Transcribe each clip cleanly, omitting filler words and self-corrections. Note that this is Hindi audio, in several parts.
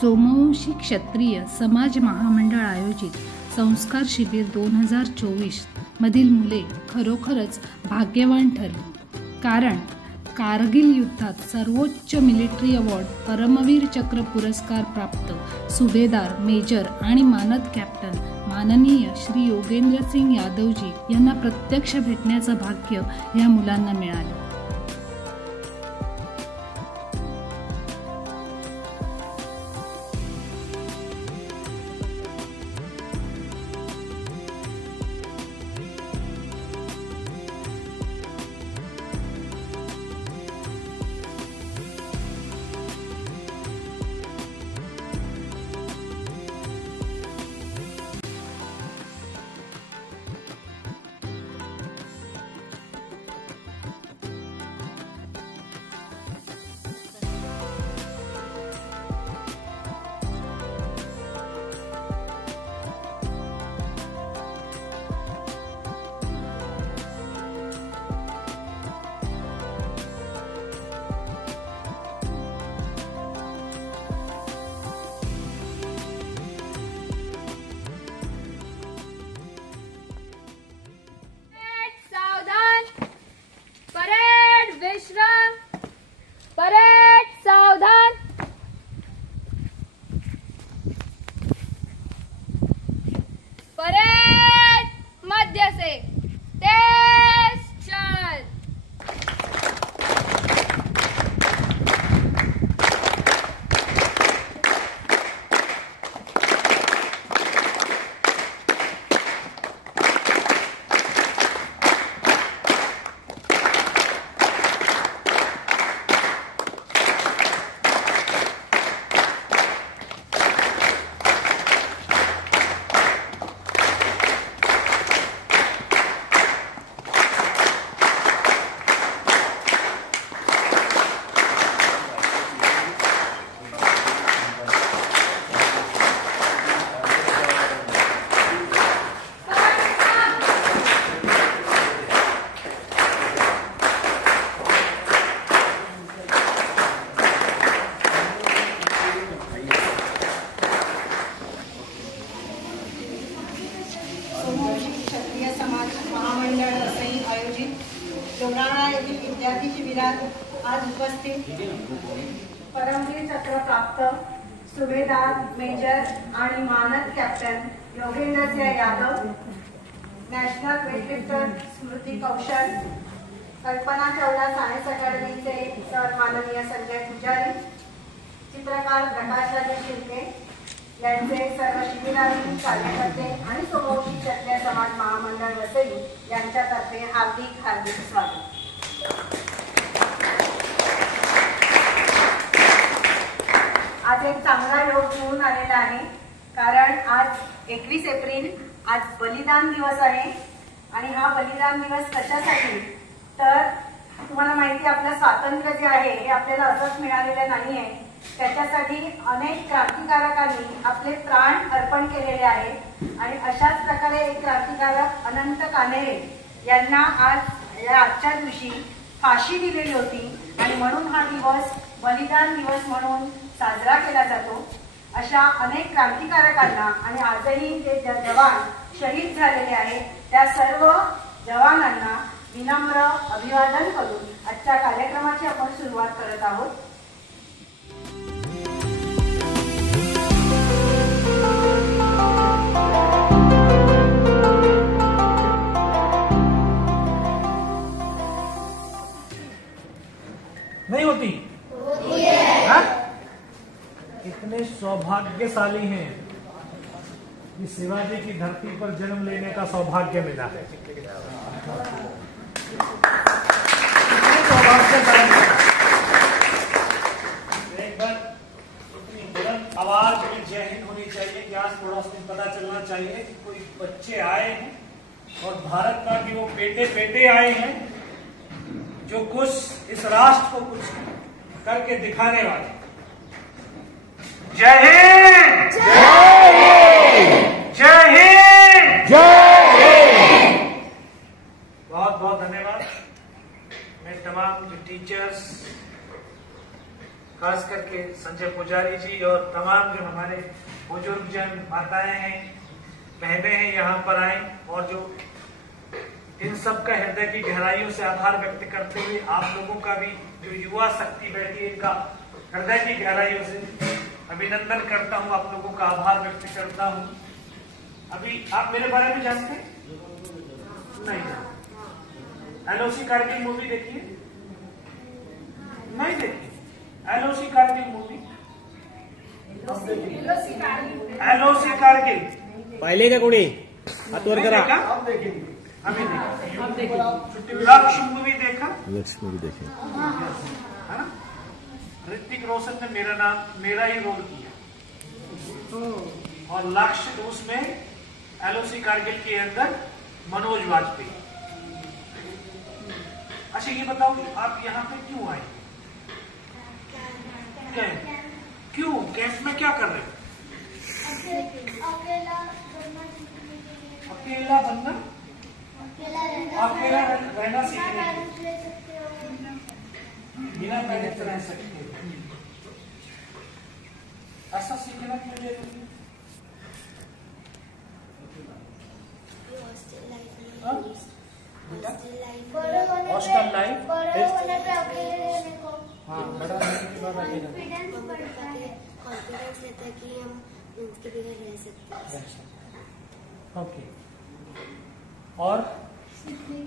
सोमवंशी क्षत्रिय समाज महामंडळ आयोजित संस्कार शिबिर 2024 मधील मुले खरोखरच भाग्यवान ठरली, कारण कारगिल युद्धात सर्वोच्च मिलिटरी अवॉर्ड परमवीर चक्र पुरस्कार प्राप्त सुभेदार, मेजर आणि मानद कॅप्टन माननीय श्री योगेंद्र सिंग यादवजी यांना प्रत्यक्ष भेटण्याचं भाग्य या मुलांना मिळालं। परेड सावधान। परेड मध्य से तेज चल। सोमवंशी क्षत्रिय समाज महामंडळ वसई आयोजित लोणावळा येथील विद्यार्थी शिबिरात आज उपस्थित परमवीर चक्र प्राप्त सुभेदार, मेजर आणि मानद captain Yogendra Singh Yadav, national weightlifter Smriti Kaushal, Kalpana Chawla science अकॅडमीचे सर माननीय संजय पुजारी, चित्रकार प्रकाश शिर्के यांचे सर्व शिबिरार्थी, कार्यकर्ते आणि सोमवंशी क्षत्रिय समाज महामंडळ वसई यांच्यातर्फे हार्दिक स्वागत। आज एक चांगला योग घेऊन आलेला आहे, कारण आज 21 एप्रिल आज बलिदान दिवस आहे। आणि हा बलिदान दिवस कशासाठी, तर तुम्हाला माहिती आपलं स्वातंत्र्य जे आहे हे आपल्याला असंच मिळालेलं नाहीये, त्याच्यासाठी अनेक क्रांतिकारकांनी आपले प्राण अर्पण केलेले आहेत। आणि अशाच प्रकारे एक क्रांतिकारक अनंत कान्हेरे यांना आजच्या दिवशी फाशी दिलेली होती आणि म्हणून हा दिवस बलिदान दिवस म्हणून साजरा केला जातो। अशा अनेक क्रांतिकारकांना आणि आजही जे जवान शहीद झालेले आहेत त्या सर्व जवानांना विनम्र अभिवादन करून आजच्या कार्यक्रमाची आपण सुरुवात करत आहोत। नहीं होती है? हाँ? इतने सौभाग्यशाली हैं कि शिवाजी की धरती पर जन्म लेने का सौभाग्य मिला है। एक बार इतनी बुलंद आवाज में जय हिंद होनी चाहिए कि आज पड़ोस में पता चलना चाहिए कि कोई बच्चे आए हैं और भारत का कि वो बेटे बेटे आए हैं जो कुछ इस राष्ट्र को कुछ करके दिखाने वाले। जय हिंद, जय हिंद, जय हिंद, जय हिंद। बहुत बहुत धन्यवाद। मैं तमाम टीचर्स, खास करके संजय पुजारी पुजारी जी और तमाम जो हमारे बुजुर्ग जन, माताएं हैं, बहनें हैं, यहाँ पर आए और जो इन सब का हृदय की गहराइयों से आभार व्यक्त करते हुए आप लोगों का भी जो युवा शक्ति बैठी है, इनका हृदय की गहराइयों से अभिनंदन करता हूँ, आप लोगों का आभार व्यक्त करता हूँ। अभी आप मेरे बारे में जानते हैं? नहीं जानते। एलओसी कारगिल मूवी देखिए? नहीं देखी। LOC Kargil movie? LOC Kargil पाहिले का कोणी हातवर करा। अभी लक्ष्य मूवी देखा? लक्ष्य मूवी देखे। है ना? ऋतिक रोशन ने मेरा ही रोल किया और लक्ष्य उसमें एलओसी कारगिल के अंदर मनोज वाजपेयी। अच्छा ये बताओ कि आप यहाँ पे क्यों आए? क्यों कैंप में क्या कर रहे हो? अकेला बनना, अकेला रहना सीखने, बिना मेहनत रह सकते, ऐसा सीखना क्यों जरूरी है? हॉस्टल लाइफ कॉन्फिडेंस रहता है कि हम उनके बगैर रह सकते हैं। ओके, और सीखने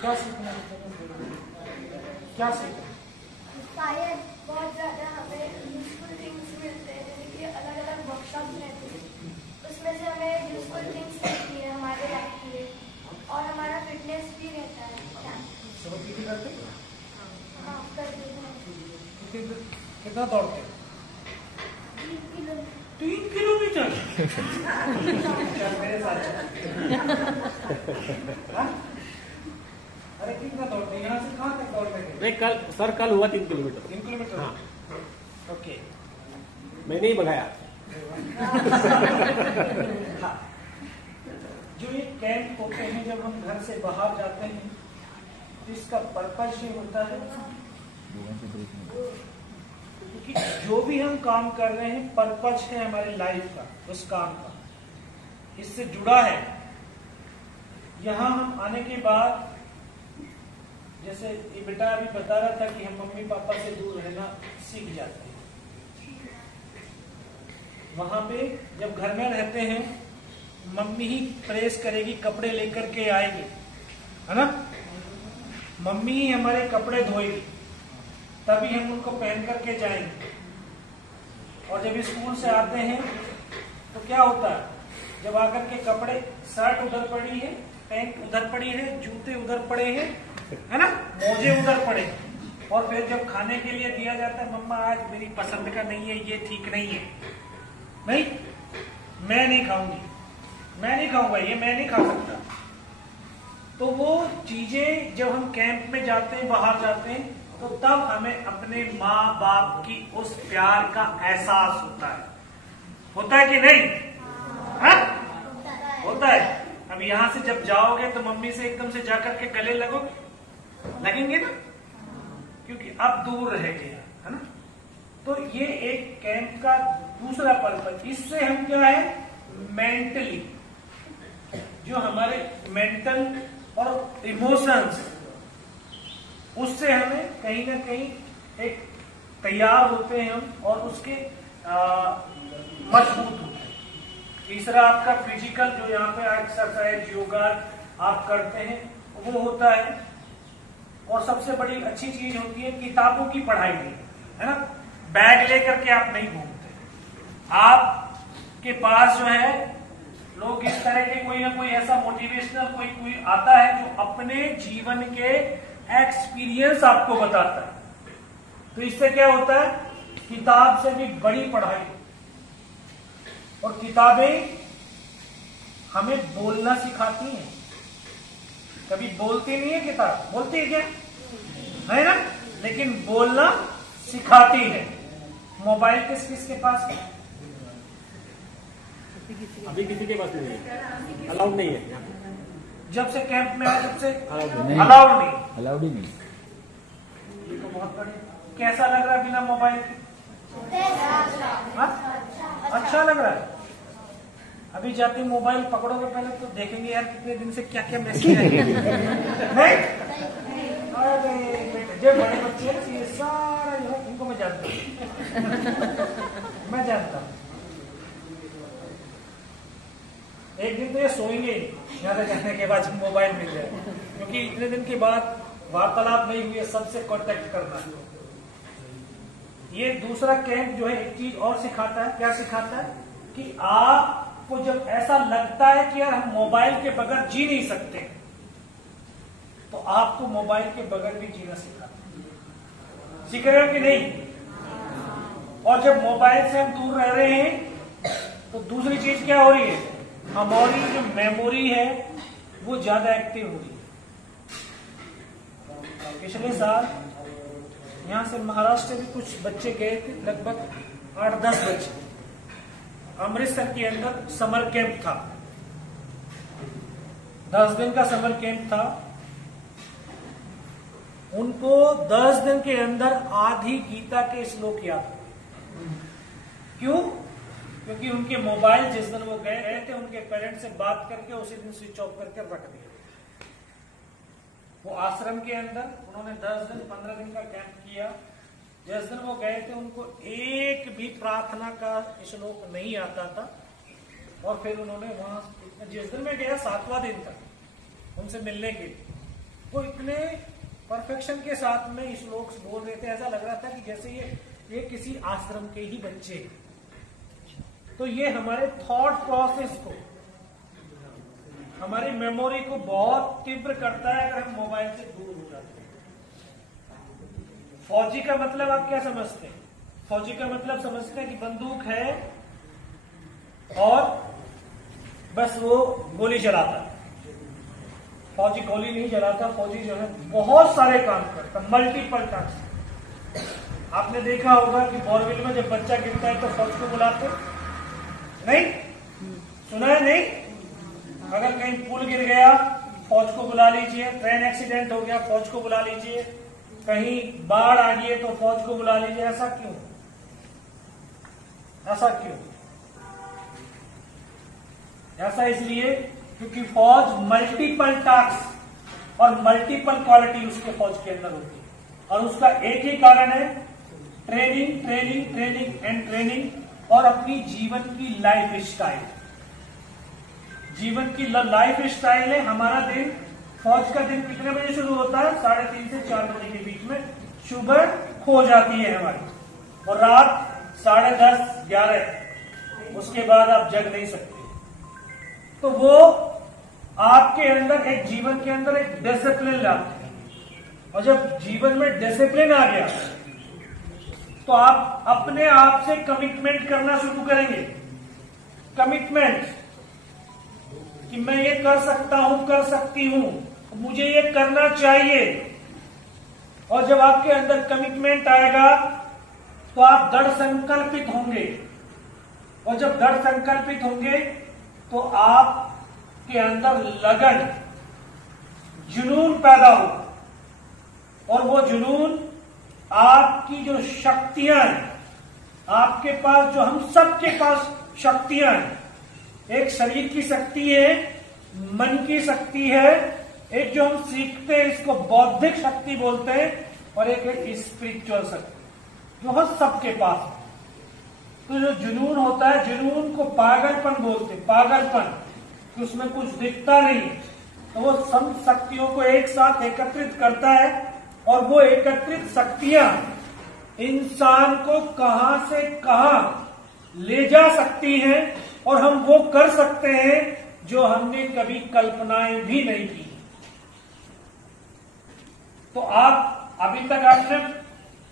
क्या सीखना, क्या सीखना? शायद बहुत ज्यादा हमें यूजफुल थिंग्स मिलते हैं, जैसे कि अलग अलग वर्कशॉप रहते हैं, उसमें से हमें यूजफुल थिंग्स मिलती है हमारे लाइफ के लिए और हमारा फिटनेस भी रहता है। हाँ, करते हैं। कितना दौड़ते? 3 किलोमीटर। मेरे साथ अरे कितना दौड़ते? यहाँ से कहाँ तक दौड़ रहे? नहीं कल हुआ 3 किलोमीटर। 3 किलोमीटर? हाँ। ओके, मैंने ही भगाया। हाँ। जो ये कैंप होते हैं, जब हम घर से बाहर जाते हैं तो इसका पर्पज ये होता है क्योंकि जो भी हम काम कर रहे हैं पर्पज है हमारे लाइफ का, उस काम का इससे जुड़ा है। यहाँ हम आने के बाद, जैसे ये बेटा अभी बता रहा था कि हम मम्मी पापा से दूर रहना सीख जाते हैं। वहां पे जब घर में रहते हैं मम्मी ही प्रेस करेगी, कपड़े लेकर के आएगी, है ना? मम्मी ही हमारे कपड़े धोएगी, तभी हम उनको पहन करके जाएंगे। और जब स्कूल से आते हैं तो क्या होता है, जब आकर के कपड़े, शर्ट उधर पड़ी है, पैंट उधर पड़ी है, जूते उधर पड़े हैं, है ना, मोजे उधर पड़े, और फिर जब खाने के लिए दिया जाता है, मम्मा आज मेरी पसंद का नहीं है, ये ठीक नहीं है, नहीं मैं नहीं खाऊंगी, मैं नहीं खाऊंगा, ये मैं नहीं खा सकता। तो वो चीजें जब हम कैंप में जाते हैं, बाहर जाते हैं, तो तब हमें अपने माँ बाप की उस प्यार का एहसास होता है कि नहीं? हाँ? होता है। अब यहाँ से जब जाओगे तो मम्मी से एकदम से जाकर के गले लगेंगे ना, क्योंकि अब दूर रहेंगे, है ना? तो ये एक कैंप का दूसरा पर्पज, इससे हम क्या है, मेंटली जो हमारे मेंटल और इमोशंस, उससे हमें कहीं ना कहीं एक तैयार होते हैं हम, और उसके मजबूत होते हैं। तीसरा आपका फिजिकल, जो यहाँ पे एक्सरसाइज योगा आप करते हैं, वो होता है। और सबसे बड़ी अच्छी चीज होती है किताबों की पढ़ाई नहीं, है ना? बैग लेकर के आप नहीं घूमते, आपके पास जो है लोग इस तरह के कोई ना कोई ऐसा मोटिवेशनल कोई आता है जो अपने जीवन के एक्सपीरियंस आपको बताता है। तो इससे क्या होता है, किताब से भी बड़ी पढ़ाई। और किताबें हमें बोलना सिखाती हैं। कभी बोलती नहीं है किताब, बोलती है क्या, है ना? लेकिन बोलना सिखाती है। मोबाइल किसके पास है? अभी किसी के पास नहीं है, अलाउड नहीं है। जब से कैंप में आया तब से अलाउड नहीं। अलाउड ही नहीं। ये तो बहुत बड़ी। कैसा लग रहा है बिना मोबाइल के? हाँ? अच्छा लग रहा है। अभी जाते मोबाइल पकड़ोगे पहले तो देखेंगे यार कितने दिन से क्या क्या मैसेज आएंगे। नहीं? अरे बेटे जो बड़े बच्चे हैं ये सारा जो है इनको मैं जानता हूँ। मैं जानता हूँ। एक दिन तो ये सोएंगे यहाँ से जाने के बाद मोबाइल मिल जाए, क्योंकि इतने दिन के बाद वार्तालाप नहीं हुई है, सबसे कांटेक्ट करना। ये दूसरा कैंप जो है एक चीज और सिखाता है। क्या सिखाता है? कि आपको जब ऐसा लगता है कि यार हम मोबाइल के बगैर जी नहीं सकते, तो आपको मोबाइल के बगैर भी जीना सिखाता। सीख रहे हो कि नहीं? और जब मोबाइल से हम दूर रह रहे हैं तो दूसरी चीज क्या हो रही है? हमारी जो मेमोरी है वो ज्यादा एक्टिव हो रही है। पिछले साल यहाँ से महाराष्ट्र में कुछ बच्चे गए थे, लगभग 8-10 बच्चे। अमृतसर के अंदर समर कैंप था, 10 दिन का समर कैंप था। उनको 10 दिन के अंदर आधी गीता के श्लोक याद थे। क्यों? क्योंकि उनके मोबाइल जिस दिन वो गए थे उनके पेरेंट्स से बात करके उसी दिन स्विच ऑफ करके रख दिया। वो आश्रम के अंदर उन्होंने 10 दिन 15 दिन का कैंप किया। जिस दिन वो गए थे उनको एक भी प्रार्थना का श्लोक नहीं आता था। और फिर उन्होंने वहां जिस दिन मैं गया 7वां दिन था उनसे मिलने के लिए, वो इतने परफेक्शन के साथ में श्लोक बोल रहे थे, ऐसा लग रहा था कि जैसे ये किसी आश्रम के ही बच्चे हैं। तो ये हमारे थॉट प्रोसेस को, हमारी मेमोरी को बहुत तीव्र करता है अगर हम मोबाइल से दूर हो जाते हैं। फौजी का मतलब आप क्या समझते हैं? फौजी का मतलब समझते हैं कि बंदूक है और बस वो गोली चलाता है। फौजी गोली नहीं चलाता, फौजी जो है बहुत सारे काम करता, मल्टीपल टास्क। आपने देखा होगा कि बोरवेल में जब बच्चा गिरता है तो फौज को बुलाते नहीं? सुना है नहीं? अगर कहीं पुल गिर गया फौज को बुला लीजिए, ट्रेन एक्सीडेंट हो गया फौज को बुला लीजिए, कहीं बाढ़ आ गई है तो फौज को बुला लीजिए। ऐसा क्यों? ऐसा क्यों? ऐसा इसलिए क्योंकि फौज मल्टीपल टास्क और मल्टीपल क्वालिटी उसके फौज के अंदर होती है। और उसका एक ही कारण है training, training, training and training, और अपनी जीवन की लाइफ स्टाइल। जीवन की लाइफ स्टाइल है। हमारा दिन, फौज का दिन कितने बजे शुरू होता है? 3:30 से 4 बजे के बीच में सुबह हो जाती है हमारी, और रात 10:30-11, उसके बाद आप जग नहीं सकते। तो वो आपके अंदर एक जीवन के अंदर एक डिसिप्लिन लाते हैं। और जब जीवन में डिसिप्लिन आ गया तो आप अपने आप से कमिटमेंट करना शुरू करेंगे। कमिटमेंट कि मैं ये कर सकता हूं, कर सकती हूं, मुझे ये करना चाहिए। और जब आपके अंदर कमिटमेंट आएगा तो आप दृढ़ संकल्पित होंगे। और जब दृढ़ संकल्पित होंगे तो आपके अंदर लगन, जुनून पैदा हो। और वो जुनून आपकी जो शक्तियां हैं, आपके पास जो हम सबके पास शक्तियां हैं, एक शरीर की शक्ति है, मन की शक्ति है, एक जो हम सीखते हैं इसको बौद्धिक शक्ति बोलते हैं, और एक है स्पिरिचुअल शक्ति जो हम सबके पास है। तो जो जुनून होता है, जुनून को पागलपन बोलते हैं। पागलपन कि उसमें कुछ दिखता नहीं, तो वो सब शक्तियों को एक साथ एकत्रित करता है। और वो एकत्रित शक्तियां इंसान को कहां से कहां ले जा सकती हैं, और हम वो कर सकते हैं जो हमने कभी कल्पनाएं भी नहीं की। तो आप अभी तक आपने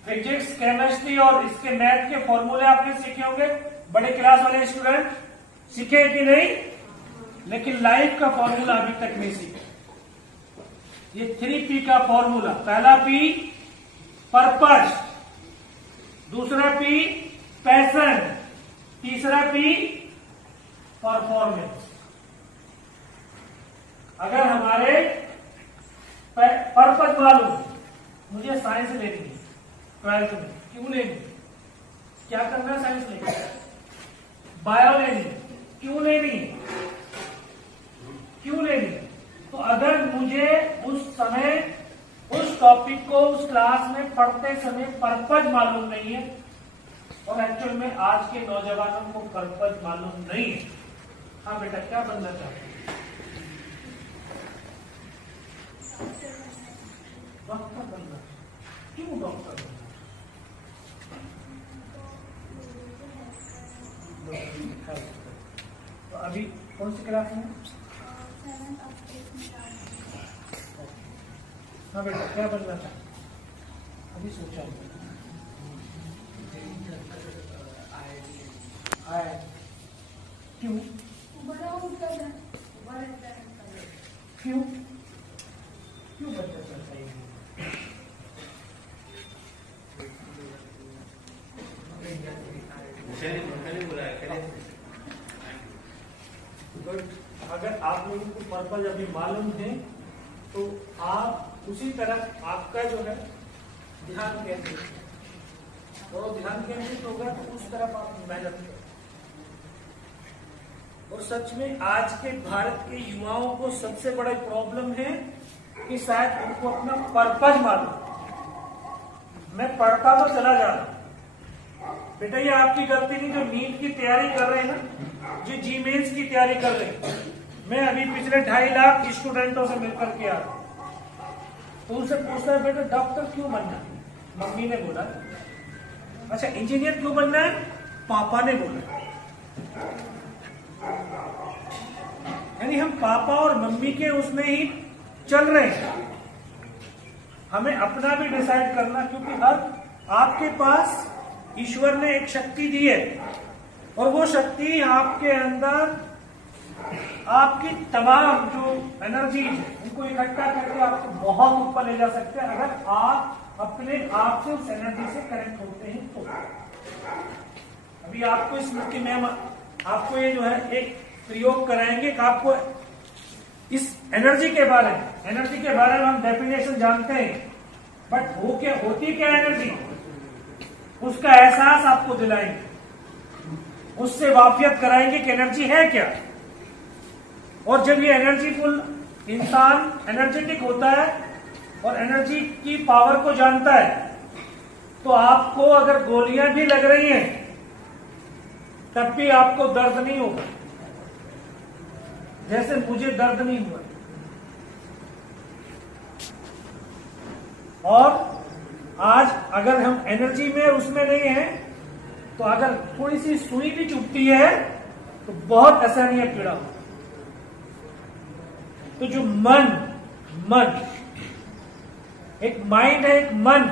फिजिक्स, केमिस्ट्री और इसके मैथ के फॉर्मूले आपने सीखे होंगे। बड़े क्लास वाले स्टूडेंट सीखे कि नहीं? लेकिन लाइफ का फॉर्मूला अभी तक नहीं सीखे। ये 3P का फॉर्मूला, पहला P पर्पस, दूसरा P पैशन, तीसरा P परफॉर्मेंस। अगर हमारे पर्पस मालूम, मुझे साइंस लेनी है 12th में, क्यों लेनी? क्या करना है साइंस लेनी, बायो लेनी, क्यों लेनी, क्यों लेनी? तो अगर मुझे उस समय उस टॉपिक को उस क्लास में पढ़ते समय पर्पज मालूम नहीं है, और एक्चुअल में आज के नौजवानों को पर्पज मालूम नहीं है। हाँ बेटा, क्या बनना चाहते हैं? डॉक्टर बनना। क्यों डॉक्टर बनना? तो अभी कौन सी क्लास में? हाँ बेटा, क्या बनना था? अभी सोचा आए। क्यों? क्यों क्यों बनना चाहता है? अगर आप लोगों को पर्पज अभी मालूम है तो आप उसी तरफ आपका जो है ध्यान केंद्रित, और ध्यान केंद्रित होगा तो उस तरफ आप मेहनत करें। और सच में आज के भारत के युवाओं को सबसे बड़ा प्रॉब्लम है कि शायद उनको अपना पर्पज मालूम। मैं पढ़ता तो चला जा रहा बेटा, ये आपकी गलती नहीं जो नीट की तैयारी कर रहे हैं ना, जो जी मेंस की तैयारी कर रहे हैं। मैं अभी पिछले 2.5 लाख स्टूडेंटों से मिलकर के आ रहा, तो उनसे पूछता है बेटा डॉक्टर क्यों बनना है? मम्मी ने बोला। अच्छा, इंजीनियर क्यों बनना है? पापा ने बोला। यानी हम पापा और मम्मी के उसमें ही चल रहे हैं। हमें अपना भी डिसाइड करना, क्योंकि हर आपके पास ईश्वर ने एक शक्ति दी है, और वो शक्ति आपके अंदर आपकी तमाम जो एनर्जी है उनको इकट्ठा करके आपको बहुत ऊपर ले जा सकते हैं, अगर आप अपने आप से उस एनर्जी से कनेक्ट होते हैं तो। अभी आपको स्मृति मैम आपको ये जो है एक प्रयोग कराएंगे कि आपको इस एनर्जी के बारे में हम डेफिनेशन जानते हैं, बट वो क्या होती क्या एनर्जी, उसका एहसास आपको दिलाएंगे, उससे वाकियत कराएंगे कि एनर्जी है क्या। और जब ये एनर्जीफुल इंसान एनर्जेटिक होता है और एनर्जी की पावर को जानता है, तो आपको अगर गोलियां भी लग रही हैं तब भी आपको दर्द नहीं होगा, जैसे मुझे दर्द नहीं हुआ। और आज अगर हम एनर्जी में उसमें नहीं है, तो अगर थोड़ी सी सुई भी चुभती है तो बहुत असहनीय पीड़ा हो। तो जो मन एक माइंड है, एक मन,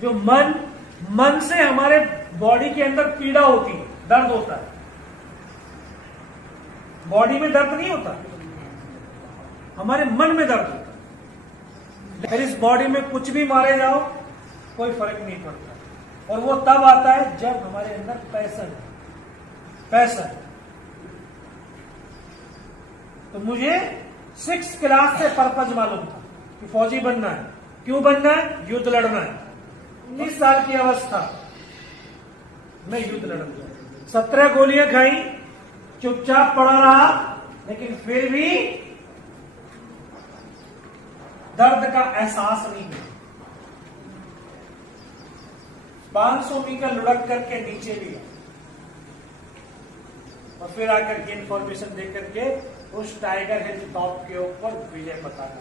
जो मन से हमारे बॉडी के अंदर पीड़ा होती है, दर्द होता है। बॉडी में दर्द नहीं होता, हमारे मन में दर्द होता है। फिर इस बॉडी में कुछ भी मारे जाओ कोई फर्क नहीं पड़ता, और वो तब आता है जब हमारे अंदर पैशन। तो मुझे 6th क्लास से पर्पज मालूम था कि फौजी बनना है। क्यों बनना है? युद्ध लड़ना है। 30 साल की अवस्था में युद्ध लड़ना, 17 गोलियां खाई, चुपचाप पड़ा रहा, लेकिन फिर भी दर्द का एहसास नहीं हुआ। 500 मीटर लुढ़क करके नीचे लिया, और फिर आकर के इंफॉर्मेशन देकर के उस टाइगर हिल टॉप के ऊपर विजय पताका।